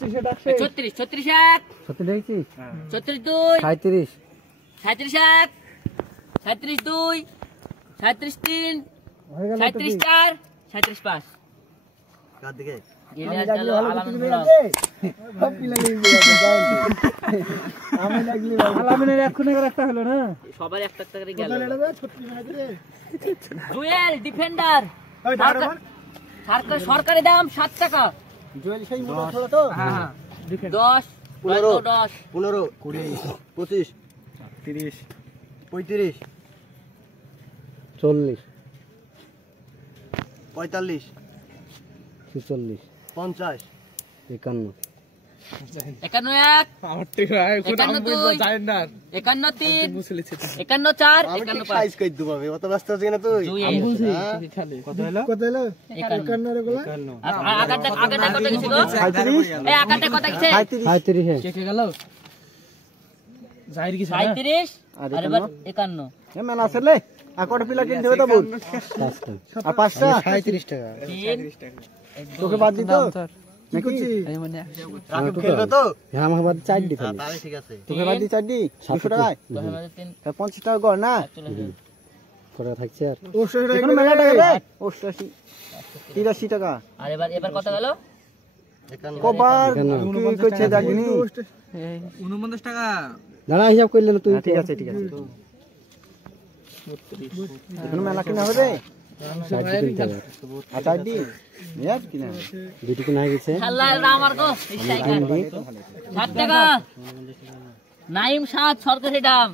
36 36 এক 36 দেখছিস 36 দুই 37 37 এক 37 দুই 37 তিন 37 চার 37 পাঁচ কার দিকে গেলে আর গেল আলামিন আমি লাগলি আলামিনের এখন একটা হলো না সবার একটা একটা করে গেল জুয়েল ডিফেন্ডার সরকারি দাম 7 টাকা জুয়েল সেই মোটা ছোট তো হ্যাঁ 10 15 10 15 20 25 30 35 40 45 46 50 51 51 এক আমার থেকে এখন আমি বুঝবো জানেন না 51 তিন 51 চার 51 পাঁচ সাইজ কই দিব ভাই অত ব্যস্ত আছে কিনা তুই আমি বলছি কত হলো 51 রে বলা আগাটা কত কিছু গো 37 এই আগাটা কত কিছু 37 কে গেল জাহির কি 37 আর এবার 51 এ মান আসলে আর কত পিলা কিনতে হবে তো বল আর পাঁচটা 37 টাকা 37 টাকা তোকে বাদ দিত নাকি এই মানে রাকিব খেলবে তো হ্যাঁ আমাকে বাদ 4 দি হ্যাঁ তাহলে ঠিক আছে তোকে বাদ দি 4 দি 200 টাকা 50 টাকা গড় না করে থাকছে আর 80 টাকা এখন মেলা টাকা রে 88 83 টাকা আর এবার কত গেল কবার কি কইছে দেখনি 49 টাকা দাঁড়া হিসাব করলে না তুই ঠিক আছে এখন মেলা কিনা হবে রে আচ্ছা দি ইয়ার কিনা দুটি কিনা গেছে আল্লাহ আমার গো 7 টাকা নাইম 7 সরকারি দাম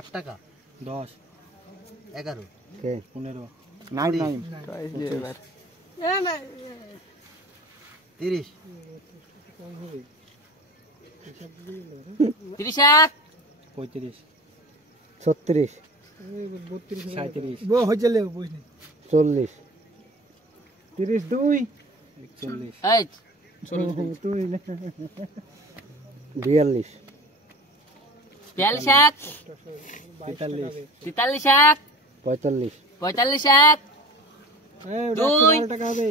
8 টাকা 10 11 কে 15 নাইম 30 30 এক 35 36 37 বো হইছে লে বুঝনি 40 32 এই 42 42 এক 43 এক 45 45 এক 2 টাকা হবে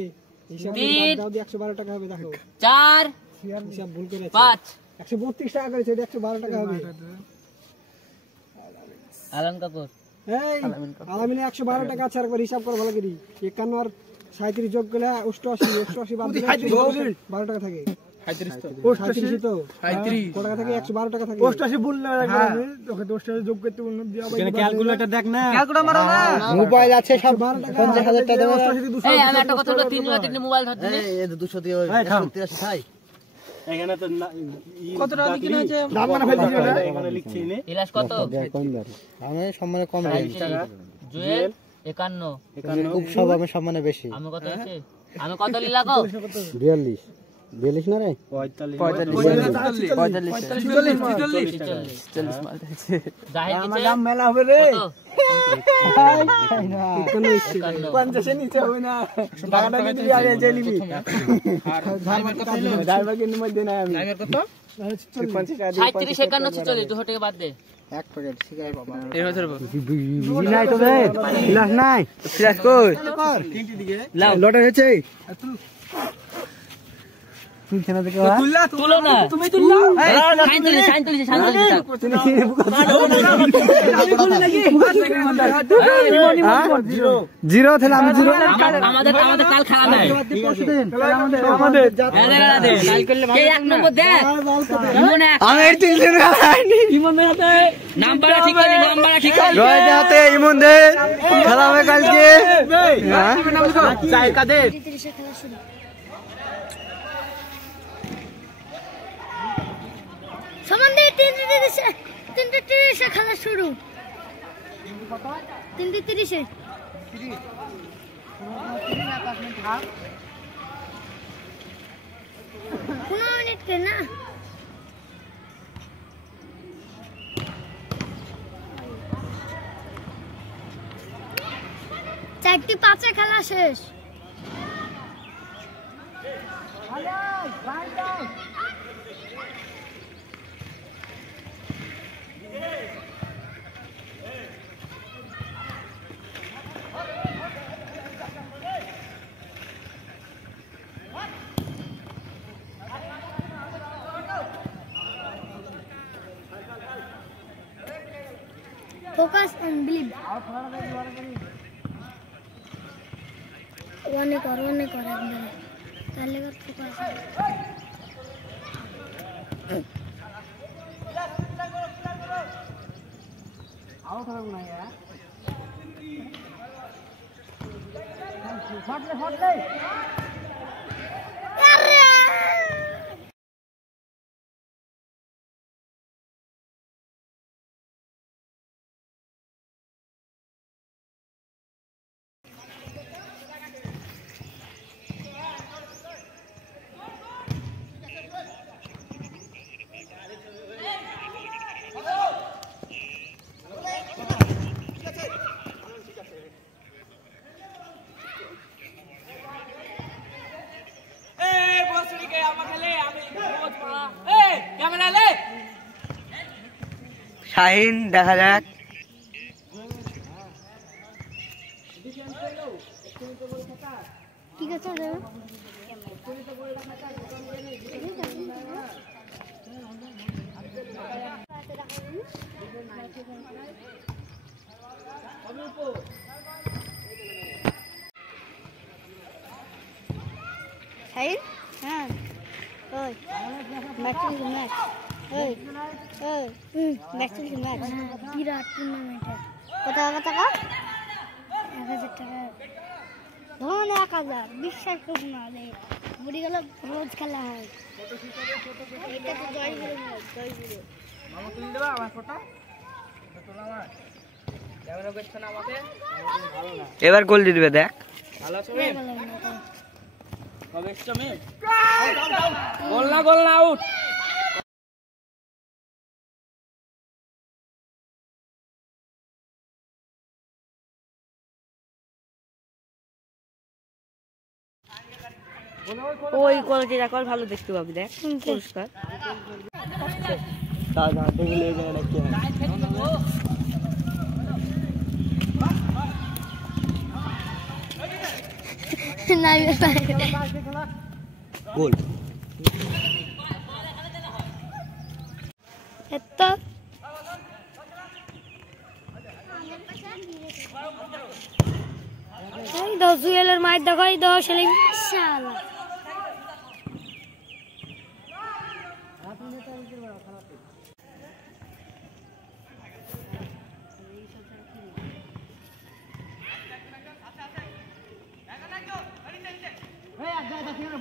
হিসাব দাও দি 112 টাকা হবে দেখো 4 হিসাব ভুল করে 5 132 টাকা করেছে 112 টাকা হবে আলম কাপুর এই আলামিনে 112 টাকা আছে একবার হিসাব কর ভালো করে 51 আর 37 যোগ করলে 88 বাদ দিলে 12 টাকা থাকে 37 তো 37 তো 37 কত টাকা থাকে 112 টাকা থাকে 88 বললে আমি তোকে 10 যোগ করতে উন্নত দিয়া ভাই ক্যালকুলেটর দেখ না ক্যালকুলেটর মারো না মোবাইল আছে সব 50000 টাকা দেবে এই আমি একটা কথা বলতে 3 মোবাইল ধরতে এই 200 দিয়ে 183 খাই এখানে তো কত টাকা কিনা আছে দাম মানে ফেল দিও না এখানে লিখছি নে ইলাস কত কম দাম আমি সম্মানে কম জুয়েল 51 খুব সব আমি সম্মানে বেশি আমি কত আছে আমি কত লিলা গো 42 42 না রে 45 জাহির আমার কিছে দাম মেলা হবে রে কত 50 এর নিচে হবে না টাকাটা দিবি আগে জেলিবি ড্রাইভার কিন্তু মধ্যে নাই আমি ড্রাইভার কত 50 টাকা 37 51 46 200 টাকা বাদ দে এক প্যাকেট শিখাই বাবা এর বছর নাই তো রে গ্লাস নাই সিরাজ কই তিনটি দিকে লটার হয়েছে কিনছনা দেখো তুলো না তুমি তুললো সাইনতুলিছে জিরো তাহলে আমি জিরো আমাদের কাল খাওয়া নাই আমাদের কাল করলে কে এক নম্বর দে ইমনে আমি এর তিনজন খাইনি ইমনের হাতে নাম্বার ঠিক করে রয়েছে হাতে ইমন দে খেলা হবে কালকে চাই কাদের সম্বন্ধে 3:30 খেলা শুরু 3:30 15 মিনিট কে না চারটি 5-এ খেলা শেষ ফোকাস এন্ড বিলিভ ওয়ানে কর একদম তাহলে কর ফোকাস আউট হবে না यार ফটলে শাহিন দেখা যাক ঠিক আছে শাহিন হ্যাঁ ওই ম্যাচ বিরাট টুর্নামেন্টে কত টাকা 1000 টাকা ধরুন 1000 বিশ্বাস করুন না বুড়ি গেল রোজ খেলা হয় এটা তো জয় গুলো মামা তুলে দেবা আমার ফটো তোলা আমার ক্যামেরা করছ না আমাকে এবার গোল দিয়ে দিবে দেখ ভালো আছো মে কবে এসছো মে গোল না আউট ওই কোয়ালিটির কল ভালো দেখতে পাবি দেখ পুরস্কার গোল এতো এই দাও জুয়েলের মাইর দেখাই দাও সেলিম শালা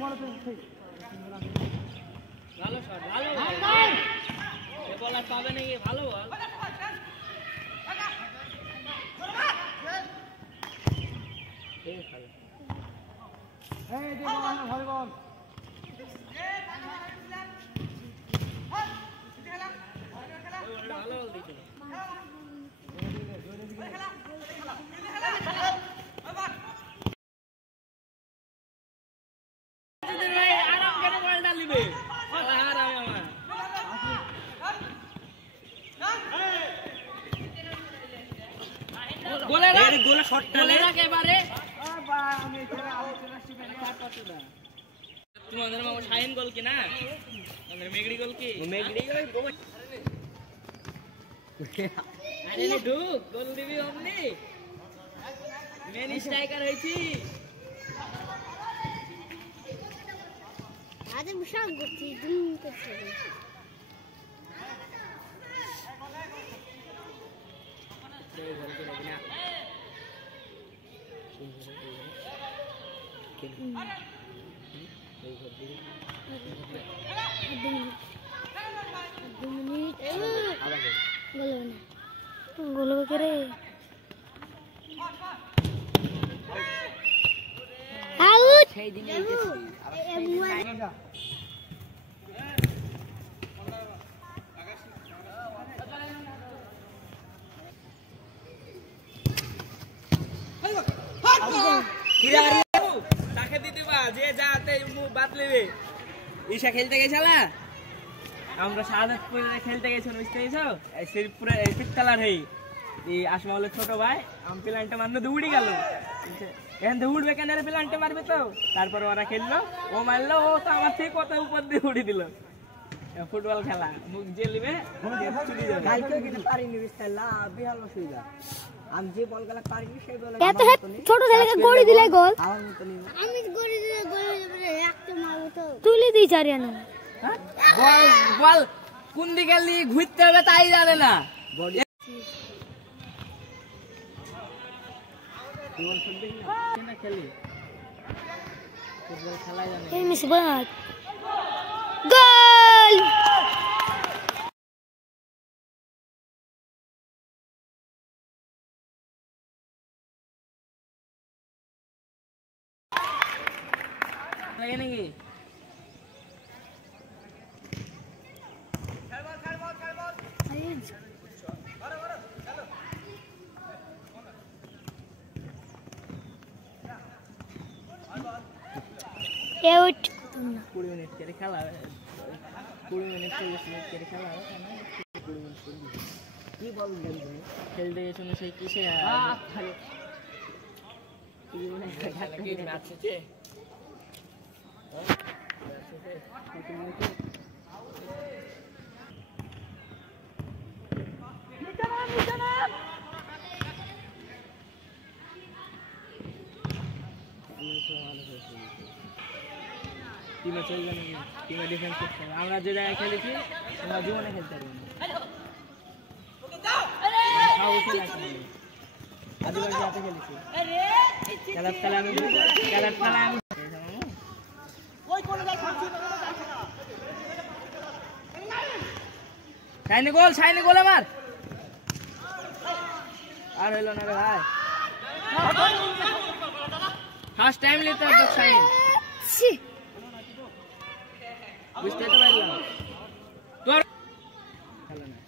ভালো শট ভালো এ বল আর পাবে না ভালো বল তোমাদের মামা শাহিন গোল কি না আমাদের মেগড়ি গোল কি মেগড়ি গোল আরে ঢুক গোল দিবি অমনি মেন স্ট্রাইকার হইছি আজ বিশাল গতি দুম করছে গোলবে করে আউট সেই দিনে তাকে দিতে বা যে যাতে মুখ বাদ নেবে ঈশা খেলতে গেছালা আমরা শাহাদাতপুরে খেলতে গেছিলাম বুঝতে গেছো শ্রীপুরে পিতলার হই এই আসমলের ছোট ভাই আম প্লান্টে মারনো দৌড়ি গেল এখান থেকে উঠবে কেন প্লান্টে মারবে তো তারপর ওরা খেললো ও মারলো ও তো আমার থেকে কত উপর দিয়ে উড়ে দিল ফুটবল খেলা মুখ জেলিবে চুরি যাবে কালকে কিন্তু পারিনি বিস্তাল্লা বিহাল অসুবিধা আমি যে বল গেলা পারিনি সেই বল এত ছোট ছেলেকে গড়ি দিলে গোল আমার মতো নেই আমি গড়ি দিলে গোল হয়ে যাবে একটা মারবো তো তুলে দিই চারিয়ানা বল বল কোন দিকে ঘুরতে হবে তাই জানে না খেলি ফুটবল খেলা জানে এই মিস বাট গোল লাগে নাকি এউট 20 মিনিট করে খেলা 20 মিনিট 40 মিনিট করে খেলা কি বল খেলতে গেছো না সেই কিসে টিমে চলবে না টিমে ডিফেন্স করতে হবে আমরা যে জায়গায় খেলেছি আমরা জীবনে খেলতে পারবো না আদিবাসী হাতে খেলেছি খেলার খেলা আমি শাইনি গোল আমার আর হইল না রে ভাই ফার্স্ট টাইম লিতে তো শাইন বুঝতে তো পারলাম তোর খেলা না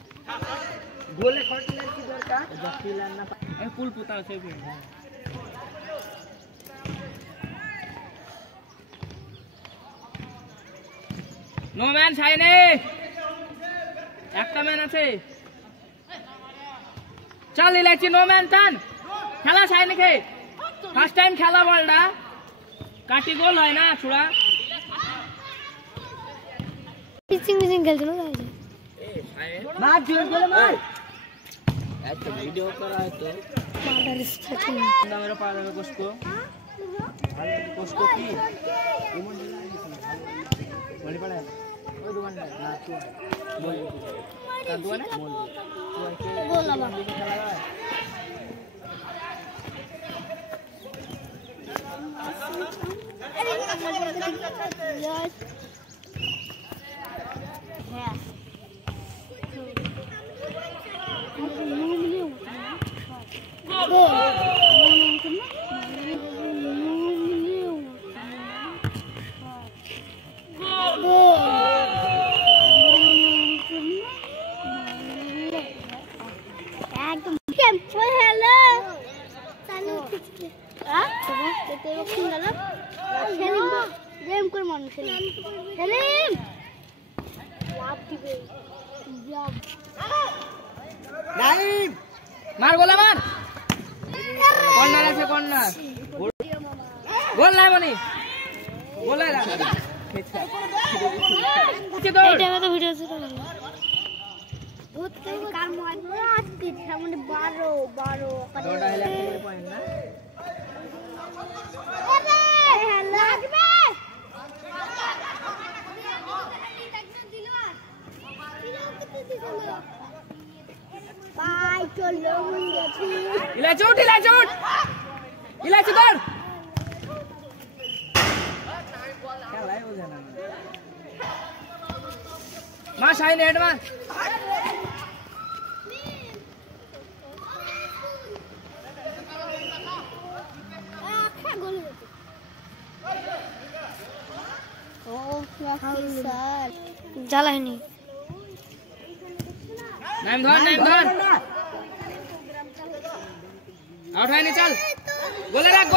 গোলে খরচের কি দরকার জকিলার না এই ফুল পুতা আছে কি নো ম্যান শাইনি একটা ম্যান আছে চল ইলাইছি নো ম্যান টান খেলা শাইনি কে ফার্স্ট টাইম খেলা বলটা কাটি গোল হয় না ছুড়া পিচিং খেলছিল না মার জোর করে মার ऐसे वीडियो करा है तो पागल स्टार्टिंग ना मेरा पागल को की बड़ी पड़ा है ओए दुकान ना तू बोल का दुकान है बोल तू ऐसे बोल अब खेला है यार है मार गोला मार कॉर्नर আছে কর্নার গোল নাই বনি গোলে না এটা তো ভিডিও ছিল বহুত কার মার আজকে সামনে 12 ডটা হেলা করে পয়েন্ট না আরে লাগবে বাই চলো গেছি ইলাচি উঠ ইলাচি ধর খেলাই বোঝে না মা শাইন হেড মার ও স্যার জ্বালায়নি नाम धर आउट है नहीं चल गोला रख